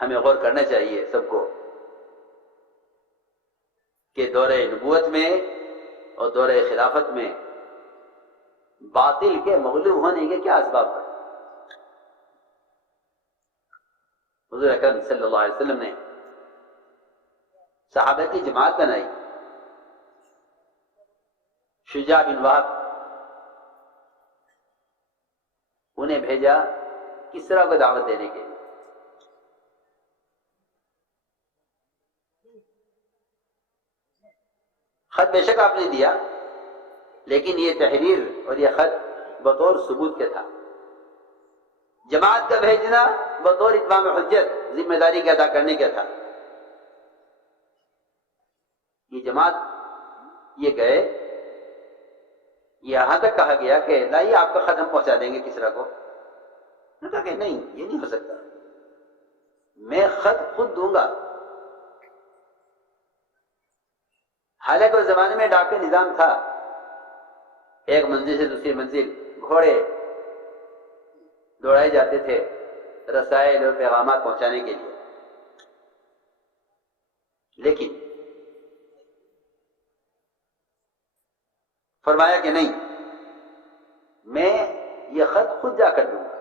ہمیں غور کرنا چاہیے سب کو کہ دور نبوت میں اور دور خلافت میں باطل کے مغلوب ہونے کے کیا اسباب ہیں۔ حضور اکرم صلی اللہ علیہ وسلم نے صحابہ کی جماعت بنائی، شجاع بن وہب انہیں بھیجا کسریٰ کو دعوت دینے کے لیے۔ خط بے شک آپ نے دیا، لیکن یہ تحریر اور یہ خط بطور ثبوت کے تھا۔ جماعت کا بھیجنا بطور اتمام حجت، ذمہ داری کے ادا کرنے کا تھا۔ یہ جماعت یہ گئے، یہاں تک کہا گیا کہ لائیے آپ کا خط ہم پہنچا دیں گے کسریٰ کو۔ انہوں نے کہا کہ نہیں، یہ نہیں ہو سکتا، میں خط خود دوں گا۔ حالانکہ اس زمانے میں ڈاک کا نظام تھا، ایک منزل سے دوسری منزل گھوڑے دوڑائے جاتے تھے رسائل اور پیغامات پہنچانے کے لیے، لیکن فرمایا کہ نہیں، میں یہ خط خود جا کر دوں گا،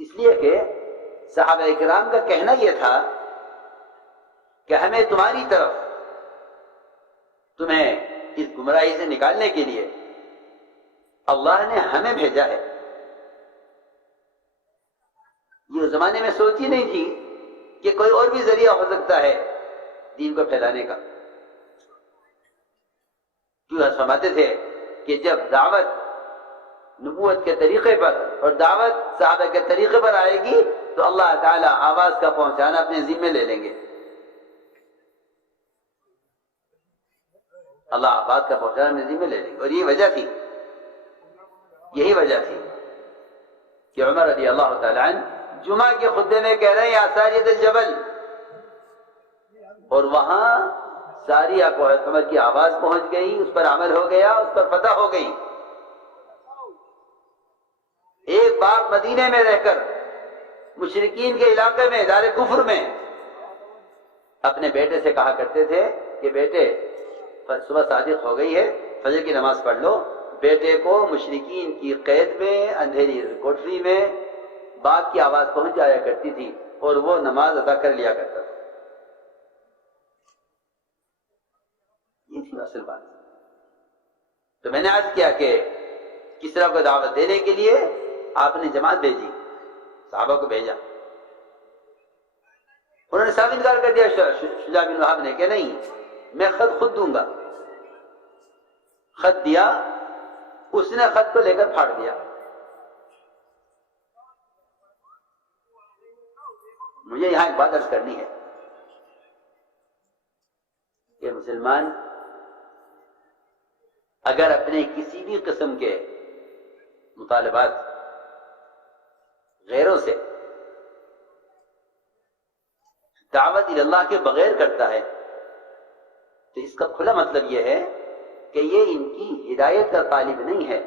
اس لیے کہ صحابہ کرام کا کہنا یہ تھا کہ ہمیں تمہاری طرف، تمہیں اس گمراہی سے نکالنے کے لیے اللہ نے ہمیں بھیجا ہے۔ یہ اس زمانے میں سوچ ہی نہیں تھی کہ کوئی اور بھی ذریعہ ہو سکتا ہے دین کو پھیلانے کا۔ کیوں فرماتے تھے کہ جب دعوت نبوت کے طریقے پر اور دعوت صحابہ کے طریقے پر آئے گی تو اللہ تعالیٰ آواز کا پہنچانا اپنے ذمے لے لیں گے۔ اللہ آواز کا پہنچانا اپنے ذمے لے لیں گے، اور یہی وجہ تھی کہ عمر رضی اللہ تعالیٰ عنہ جمعہ کے خطبے میں کہہ رہے ہیں یا ساریۃ الجبل، اور وہاں ساریہ کو عمر کی آواز پہنچ گئی، اس پر عمل ہو گیا، اس پر فتح ہو گئی۔ ایک باپ مدینے میں رہ کر مشرکین کے علاقے میں دار کفر میں اپنے بیٹے سے کہا کرتے تھے کہ بیٹے صبح صادق ہو گئی ہے، فجر کی نماز پڑھ لو۔ بیٹے کو مشرکین کی قید میں، اندھیری کوٹری میں باپ کی آواز پہنچ جایا کرتی تھی اور وہ نماز ادا کر لیا کرتا تھا۔ یہ تھی اصل بات۔ تو میں نے عرض کیا کہ کسریٰ کو دعوت دینے کے لیے آپ نے جماعت بھیجی، صحابہ کو بھیجا، انہوں نے صاف انکار کر دیا شجاع بن وہب نے کہ نہیں، میں خط خود دوں گا۔ خط دیا، اس نے خط کو لے کر پھاڑ دیا۔ مجھے یہاں ایک بات عرض کرنی ہے کہ مسلمان اگر اپنے کسی بھی قسم کے مطالبات غیروں سے دعوت اللہ کے بغیر کرتا ہے تو اس کا کھلا مطلب یہ ہے کہ یہ ان کی ہدایت کا طالب نہیں ہے،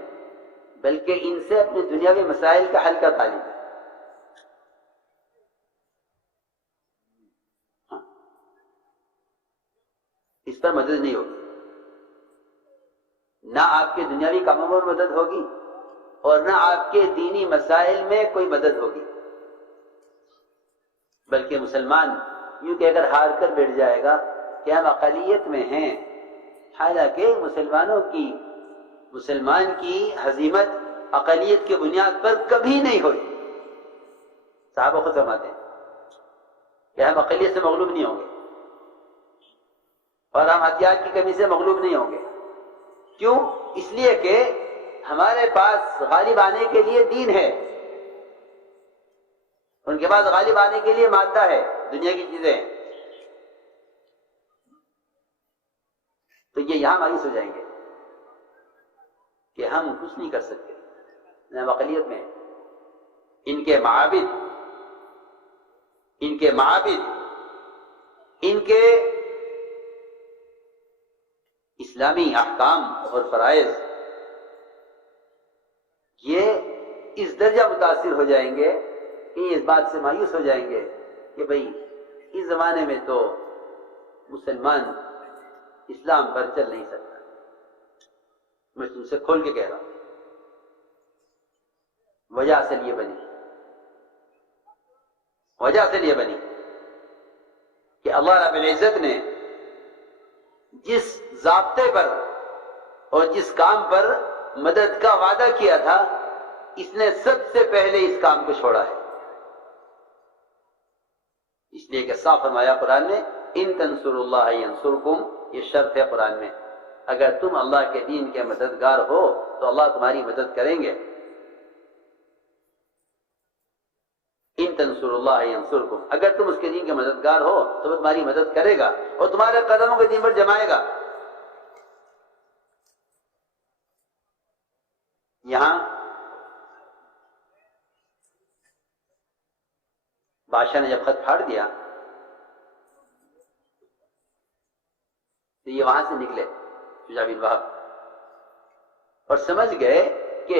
بلکہ ان سے اپنے دنیاوی مسائل کا حل کا طالب ہے۔ اس پر مدد نہیں ہوگی، نہ آپ کے دنیاوی کاموں میں مدد ہوگی اور نہ آپ کے دینی مسائل میں کوئی مدد ہوگی، بلکہ مسلمان یوں کہہ کر ہار کر بیٹھ جائے گا کہ ہم اقلیت میں ہیں، حالانکہ مسلمان کی ہزیمت اقلیت کی بنیاد پر کبھی نہیں ہوئی۔ صحابہ خود فرماتے ہیں کہ ہم اقلیت سے مغلوب نہیں ہوں گے اور ہم ہتھیار کی کمی سے مغلوب نہیں ہوں گے۔ کیوں؟ اس لیے کہ ہمارے پاس غالب آنے کے لیے دین ہے، ان کے پاس غالب آنے کے لیے مادہ ہے، دنیا کی چیزیں ہیں۔ تو یہ یہاں مایوس ہو جائیں گے کہ ہم کچھ نہیں کر سکتے، ہم اقلیت میں ان کے معابد، ان کے اسلامی احکام اور فرائض یہ اس درجہ متاثر ہو جائیں گے یہ اس بات سے مایوس ہو جائیں گے کہ بھئی اس زمانے میں تو مسلمان اسلام پر چل نہیں سکتا. میں تم سے کھول کے کہہ رہا ہوں، وجہ اصل یہ بنی کہ اللہ رب العزت نے جس ضابطے پر اور جس کام پر مدد کا وعدہ کیا تھا، اس نے سب سے پہلے اس کام کو چھوڑا ہے. اس لیے کہ صاف فرمایا قرآن نے، ان تنصر اللہ ینصرکم، یہ شرط ہے قرآن میں، اگر تم اللہ کے دین کے مددگار ہو تو اللہ تمہاری مدد کریں گے. ان تنصر اللہ ینصرکم، اگر تم اس کے دین کے مددگار ہو تو وہ تمہاری مدد کرے گا اور تمہارے قدموں کے دین پر جمائے گا. یہاں بادشاہ نے جب خط پھاڑ دیا تو یہ وہاں سے نکلے شجاع بن وہب اور سمجھ گئے کہ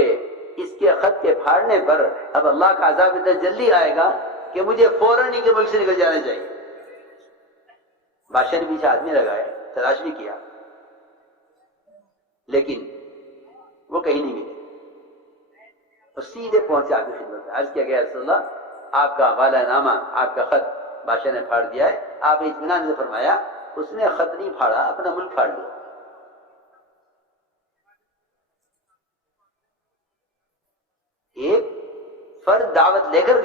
اس کے خط کے پھاڑنے پر اب اللہ کا عذاب اتنا جلدی آئے گا کہ مجھے فوراً ہی کے ملک سے نکل جانا چاہیے. بادشاہ نے پیچھے آدمی لگائے، تلاش بھی کیا، لیکن وہ کہیں نہیں ملے. اور سیدھے پہنچے آپ کی خدمت میں، عرض کیا گیا رسول اللہ آپ کا حوالہ نامہ، آپ کا خط بادشاہ نے پھاڑ دیا ہے. آپ نے اطمینان سے فرمایا اس نے خط نہیں پھاڑا، اپنا ملک پھاڑ لیا. ایک فرد دعوت لے کر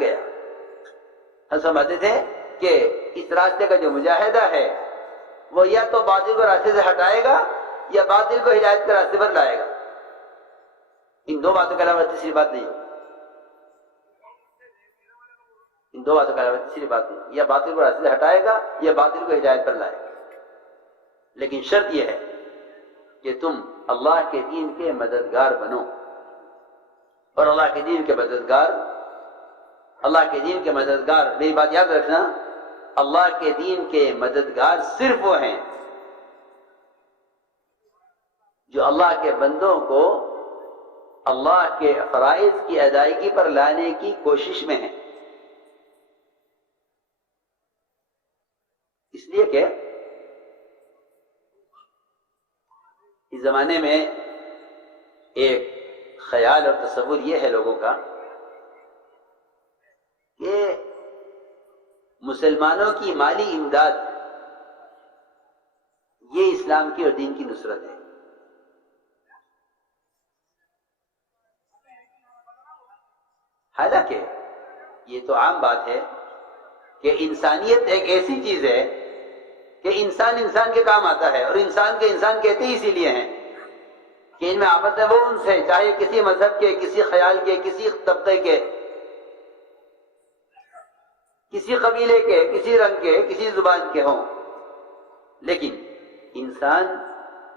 گیا، ہم سمجھتے تھے کہ اس راستے کا جو مجاہدہ ہے وہ یا تو باطل کو راستے سے ہٹائے گا یا باطل کو ہدایت کے راستے پر لائے گا. ان دو باتوں کے علاوہ تیسری بات نہیں. یا باطل کو راستے سے ہٹائے گا یا باطل کو ہدایت پر لائے گا. لیکن شرط یہ ہے کہ تم اللہ کے دین کے مددگار بنو. اور اللہ کے دین کے مددگار میری بات یاد رکھنا، اللہ کے دین کے مددگار صرف وہ ہیں جو اللہ کے بندوں کو اللہ کے فرائض کی ادائیگی پر لانے کی کوشش میں ہیں. اس لیے کہ اس زمانے میں ایک خیال اور تصور یہ ہے لوگوں کا کہ مسلمانوں کی مالی امداد یہ اسلام کی اور دین کی نصرت ہے. حالانکہ یہ تو عام بات ہے کہ انسانیت ایک ایسی چیز ہے کہ انسان کے کام آتا ہے، اور انسان کے انسان کہتے ہی اسی لیے ہیں کہ ان میں آپس میں وہ انس ہے، چاہے کسی مذہب کے، کسی خیال کے، کسی طبقے کے، کسی قبیلے کے، کسی رنگ کے، کسی زبان کے ہوں. لیکن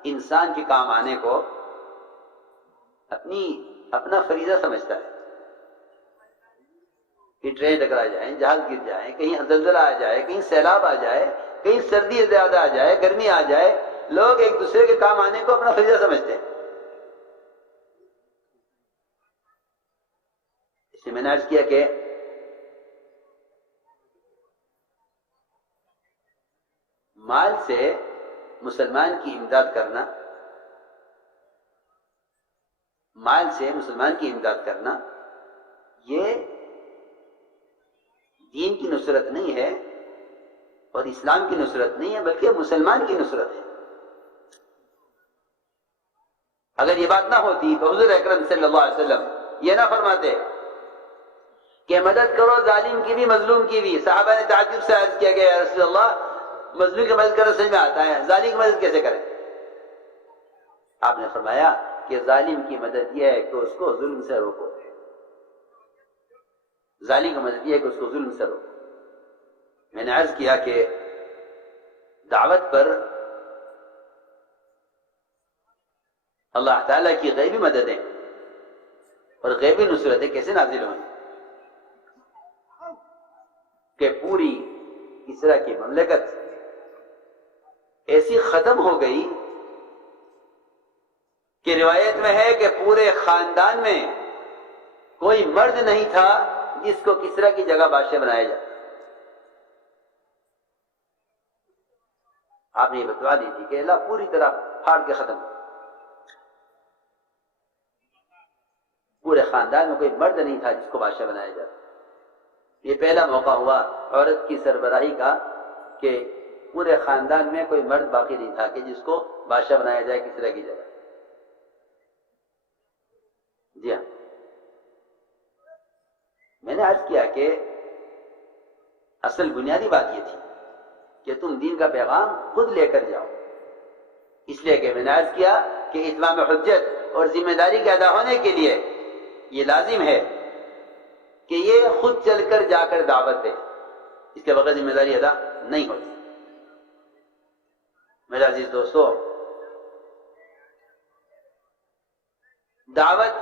انسان کے کام آنے کو اپنا فریضہ سمجھتا ہے. کہ ٹرین ٹکرا جائیں، جہاز گر جائیں، کہیں زلزلہ آ جائے، کہیں سیلاب آ جائے، کہیں سردی زیادہ آ جائے، گرمی آ جائے، لوگ ایک دوسرے کے کام آنے کو اپنا فریضہ سمجھتے ہیں. اس لیے میں نے عرض کیا کہ مال سے مسلمان کی امداد کرنا یہ دین کی نصرت نہیں ہے اور اسلام کی نصرت نہیں ہے، بلکہ مسلمان کی نصرت ہے. اگر یہ بات نہ ہوتی تو حضور اکرم صلی اللہ علیہ وسلم یہ نہ فرماتے کہ مدد کرو ظالم کی بھی مظلوم کی بھی. صحابہ نے تعجب سے عرض کیا کہ یا رسول اللہ مظلوم کی مدد کرنا سمجھ میں آتا ہے، ظالم کی مدد کیسے کریں؟ آپ نے فرمایا کہ ظالم کی مدد یہ ہے کہ اس کو ظلم سے روکو. ظالم کی مدد یہ ہے کہ اس کو ظلم سے روکو. میں نے عرض کیا کہ دعوت پر اللہ تعالیٰ کی غیبی مددیں اور غیبی نصرتیں کیسے نازل ہوئیں کہ پوری کسرا کی مملکت ایسی ختم ہو گئی کہ روایت میں ہے کہ پورے خاندان میں کوئی مرد نہیں تھا جس کو کسرا کی جگہ بادشاہ بنایا جائے. آپ نے یہ بتوا دی تھی کہ اللہ پوری طرح پھاڑ کے ختم. پورے خاندان میں کوئی مرد نہیں تھا جس کو بادشاہ بنایا جائے. یہ پہلا موقع ہوا عورت کی سربراہی کا کہ پورے خاندان میں کوئی مرد باقی نہیں تھا کہ جس کو بادشاہ بنایا جائے کسرا کی جگہ. جی ہاں، میں نے عرض کیا کہ اصل بنیادی بات یہ تھی کہ تم دین کا پیغام خود لے کر جاؤ. اس لیے کہ میں نے عرض کیا کہ اتمام حجت اور ذمہ داری کے ادا ہونے کے لیے یہ لازم ہے کہ یہ خود چل کر جا کر دعوت دے. اس کے بغیر ذمہ داری ادا نہیں ہوتی. میرے عزیز دوستو، دعوت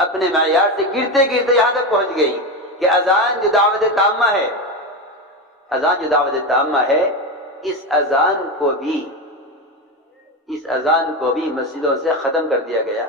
اپنے معیار سے گرتے گرتے یہاں تک پہنچ گئی کہ اذان جو دعوت تامہ ہے، اذان جو دعوت تامہ ہے، اس اذان کو بھی مسجدوں سے ختم کر دیا گیا.